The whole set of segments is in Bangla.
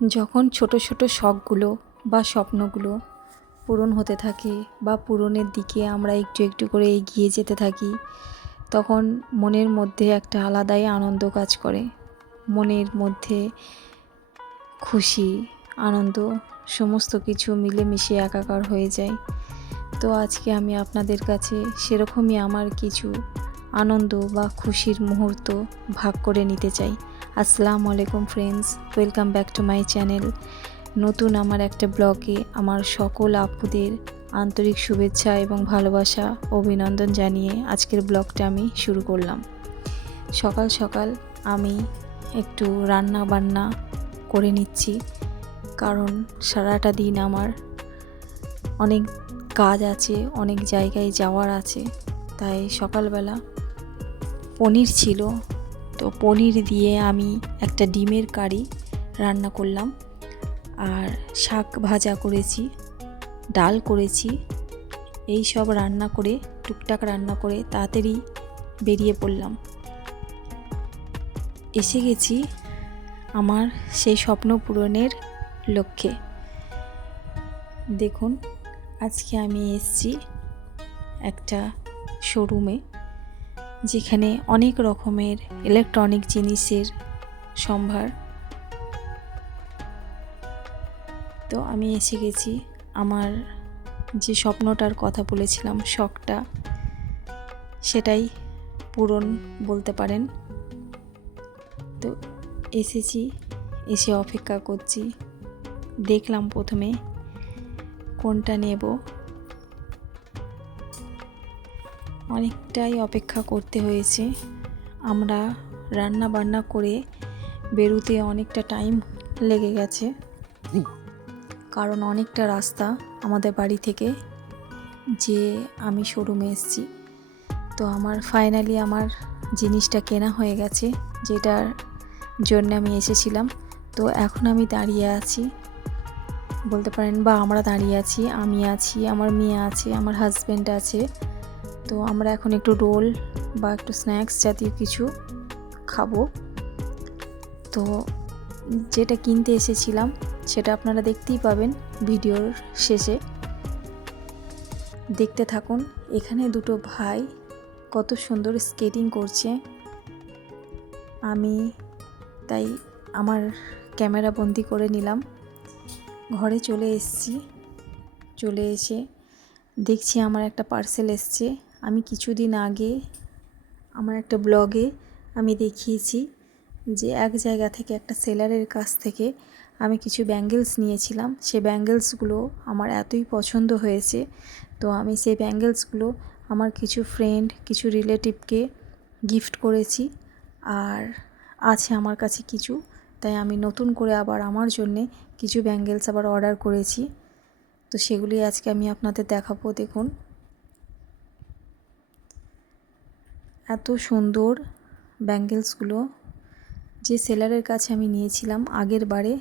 যখন ছোট ছোট শখগুলো বা স্বপ্নগুলো পূরণ হতে থাকে বা পূরণের দিকে আমরা একটু একটু করে এগিয়ে যেতে থাকি, তখন মনের মধ্যে একটা আলাদাই আনন্দ কাজ করে। মনের মধ্যে খুশি, আনন্দ সমস্ত কিছু মিলেমিশে একাকার হয়ে যায়। তো আজকে আমি আপনাদের কাছে সেরকমই আমার কিছু আনন্দ বা খুশির মুহূর্ত ভাগ করে নিতে চাই। আসসালামু আলাইকুম friends, welcome back to my channel. নতুন আমার একটা ব্লগে আমার সকল আপুদের আন্তরিক শুভেচ্ছা এবং ভালোবাসা অভিনন্দন জানিয়ে আজকের ব্লগটা আমি শুরু করলাম। সকাল সকাল আমি একটু রান্না বান্না করে নিচ্ছি, কারণ সারাটা দিন আমার অনেক কাজ আছে, অনেক জায়গায় যাওয়ার আছে। তাই সকালবেলা পনির ছিল, তো পনির দিয়ে আমি একটা ডিমের কারি রান্না করলাম, আর শাক ভাজা করেছি, ডাল করেছি। এই সব রান্না করে টুকটাক রান্না করে তাড়াতাড়ি বেরিয়ে পড়লাম। এসে গেছি আমার সেই স্বপ্ন পূরণের লক্ষ্যে। দেখুন, আজকে আমি এসেছি একটা শোরুমে, যেখানে অনেক রকমের ইলেকট্রনিক জিনিসের সম্ভার। তো আমি এসে গেছি আমার যে স্বপ্নটার কথা বলেছিলাম, শখটা, সেটাই পূরণ বলতে পারেন। তো এসেছি, এসে অপেক্ষা করছি। দেখলাম প্রথমে কোনটা নেব। অনেকটাই অপেক্ষা করতে হয়েছে। আমরা রান্না বান্না করে বেরোতে অনেকটা টাইম লেগে গেছে, কারণ অনেকটা রাস্তা আমাদের বাড়ি থেকে যে আমি শোরুমে এসেছি। তো আমার ফাইনালি আমার জিনিসটা কেনা হয়ে গেছে, যেটার জন্য আমি এসেছিলাম। তো এখন আমি দাঁড়িয়ে আছি বলতে পারেন, বা আমরা দাঁড়িয়ে আছি, আমি আছি, আমার মেয়ে আছে, আমার হাজব্যান্ড আছে। তো আমরা এখন একটু রোল বা একটু স্ন্যাক্স জাতীয় কিছু খাবো। তো যেটা কিনতে এসেছিলাম সেটা আপনারা দেখতেই পাবেন ভিডিওর শেষে। দেখতে থাকুন। এখানে দুটো ভাই কত সুন্দর স্কেটিং করছে। আমি তাই আমার ক্যামেরা বন্দি করে নিলাম। ঘরে চলে এসেছি। চলে এসে দেখছি আমার একটা পার্সেল এসছে। আমি কিছুদিন আগে আমার একটা ব্লগে আমি দেখিয়েছি যে এক জায়গা থেকে, একটা সেলারের কাছ থেকে আমি কিছু ব্যাঙ্গেলস নিয়েছিলাম। সে ব্যাঙ্গেলসগুলো আমার এতই পছন্দ হয়েছে, তো আমি সেই ব্যাঙ্গেলসগুলো আমার কিছু ফ্রেন্ড, কিছু রিলেটিভকে গিফট করেছি। আর আছে আমার কাছে কিছু, তাই আমি নতুন করে আবার আমার জন্যে কিছু ব্যাঙ্গেলস আবার অর্ডার করেছি। তো সেগুলি আজকে আমি আপনাদের দেখাবো। দেখুন, এত সুন্দর ব্যাঙ্গেলসগুলো। যে সেলারের কাছে আমি নিয়েছিলাম আগের বারে,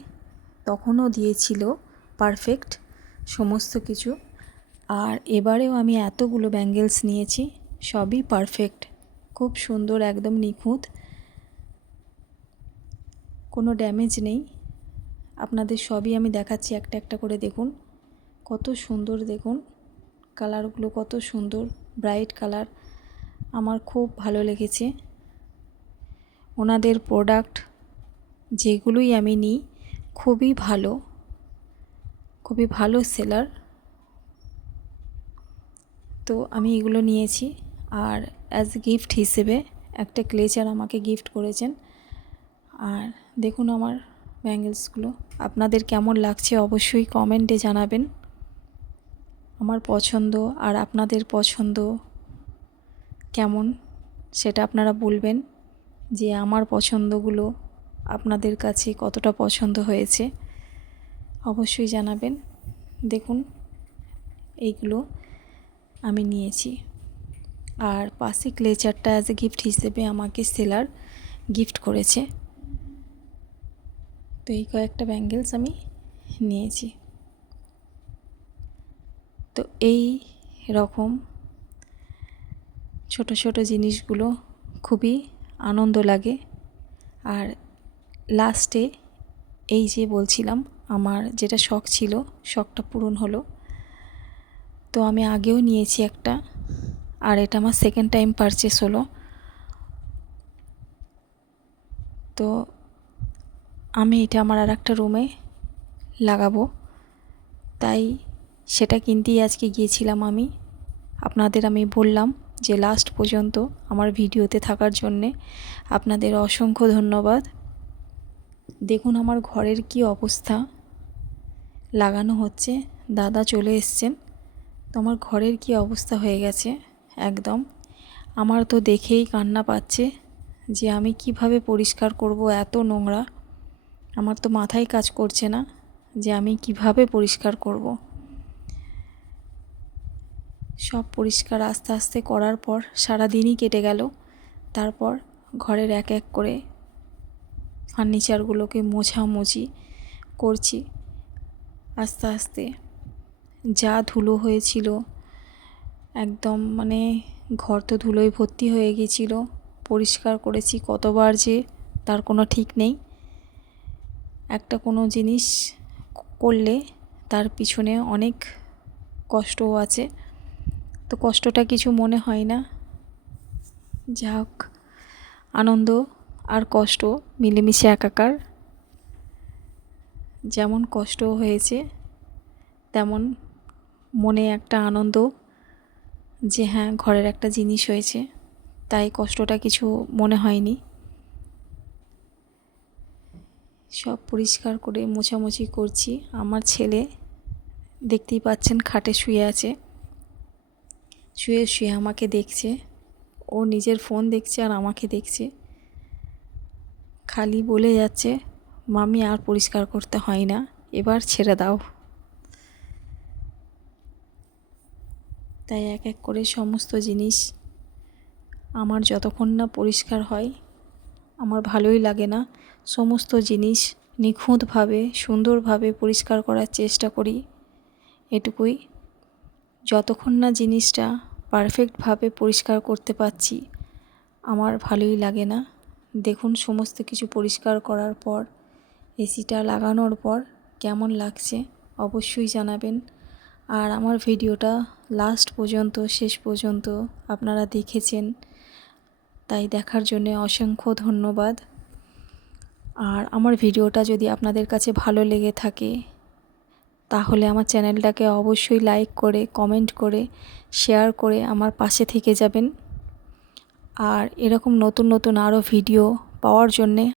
তখনও দিয়েছিল পারফেক্ট সমস্ত কিছু, আর এবারেও আমি এতগুলো ব্যাঙ্গেলস নিয়েছি, সবই পারফেক্ট, খুব সুন্দর, একদম নিখুঁত, কোনো ড্যামেজ নেই। আপনাদের সবই আমি দেখাচ্ছি একটা একটা করে। দেখুন কত সুন্দর, দেখুন কালারগুলো কত সুন্দর, ব্রাইট কালার। আমার খুব ভালো লেগেছে ওনাদের প্রোডাক্ট। যেগুলোই আমি নিই খুবই ভালো, খুবই ভালো সেলার। তো আমি এগুলো নিয়েছি, আর অ্যাজ গিফট হিসেবে একটা ক্লেচার আমাকে গিফট করেছেন। আর দেখুন আমার ব্যাঙ্গেলসগুলো আপনাদের কেমন লাগছে অবশ্যই কমেন্টে জানাবেন। আমার পছন্দ আর আপনাদের পছন্দ কেমন সেটা আপনারা বলবেন, যে আমার পছন্দগুলো আপনাদের কাছে কতটা পছন্দ হয়েছে অবশ্যই জানাবেন। দেখুন এইগুলো আমি নিয়েছি, আর পাশে ক্লেচারটা অ্যাজ এ গিফট হিসেবে আমাকে সেলার গিফট করেছে। তো এই কয়েকটা ব্যাঙ্গেলস আমি নিয়েছি। তো এই রকম ছোট ছোট জিনিসগুলো খুবই আনন্দ লাগে। আর লাস্টে এই যে বলছিলাম আমার যেটা শখ ছিল, শখটা পূরণ হলো। তো আমি আগেও নিয়েছি একটা, আর এটা আমার সেকেন্ড টাইম পারচেস হলো। তো আমি এটা আমার আর একটা রুমে লাগাবো, তাই সেটা কিনতেই আজকে গিয়েছিলাম আমি। আপনাদের আমি বললাম যে লাস্ট পর্যন্ত আমার ভিডিওতে থাকার জন্যে আপনাদের অসংখ্য ধন্যবাদ। দেখুন আমার ঘরের কি অবস্থা, লাগানো হচ্ছে, দাদা চলে এসছেন। তো আমার ঘরের কি অবস্থা হয়ে গেছে একদম। আমার তো দেখেই কান্না পাচ্ছে যে আমি কিভাবে পরিষ্কার করব, এত নোংরা। আমার তো মাথায় কাজ করছে না যে আমি কিভাবে পরিষ্কার করব। সব পরিষ্কার আস্তে আস্তে করার পর সারা দিনই কেটে গেল। তারপর ঘরের এক এক করে ফার্নিচারগুলোকে মোছামুছি করছি আস্তে আস্তে। যা ধুলো হয়েছিল একদম, মানে ঘর তো ধুলোয় ভর্তি হয়ে গিয়েছিল। পরিষ্কার করেছি কতবার যে তার কোনো ঠিক নেই। একটা কোনো জিনিস করলে তার পিছনে অনেক কষ্টও আছে, তো কষ্টটা কিছু মনে হয় না। যাক, আনন্দ আর কষ্ট মিলেমিশে একাকার। যেমন কষ্ট হয়েছে তেমন মনে একটা আনন্দ যে হ্যাঁ ঘরের একটা জিনিস হয়েছে, তাই কষ্টটা কিছু মনে হয়নি। সব পরিষ্কার করে মোছামুছি করছি। আমার ছেলে দেখতেই পাচ্ছেন খাটে শুয়ে আছে, শুয়ে শুয়ে আমাকে দেখছে। ও নিজের ফোন দেখছে আর আমাকে দেখছে, খালি বলে যাচ্ছে মাম্মি আর পরিষ্কার করতে হয় না, এবার ছেড়ে দাও। তাই এক এক করে সমস্ত জিনিস আমার যতক্ষণ না পরিষ্কার হয় আমার ভালোই লাগে না। সমস্ত জিনিস নিখুঁতভাবে সুন্দরভাবে পরিষ্কার করার চেষ্টা করি, এটুকুই। যতক্ষণ না জিনিসটা পারফেক্টভাবে পরিষ্কার করতে পারছি আমার ভালোই লাগে না। দেখুন সমস্ত কিছু পরিষ্কার করার পর এসিটা লাগানোর পর কেমন লাগছে অবশ্যই জানাবেন। আর আমার ভিডিওটা লাস্ট পর্যন্ত, শেষ পর্যন্ত আপনারা দেখেছেন, তাই দেখার জন্য অসংখ্য ধন্যবাদ। আর আমার ভিডিওটা যদি আপনাদের কাছে ভালো লেগে থাকে তাহলে আমার চ্যানেলটাকে অবশ্যই লাইক করে, কমেন্ট করে, শেয়ার করে আমার পাশে থেকে যাবেন। আর এরকম নতুন নতুন আরও ভিডিও পাওয়ার জন্যে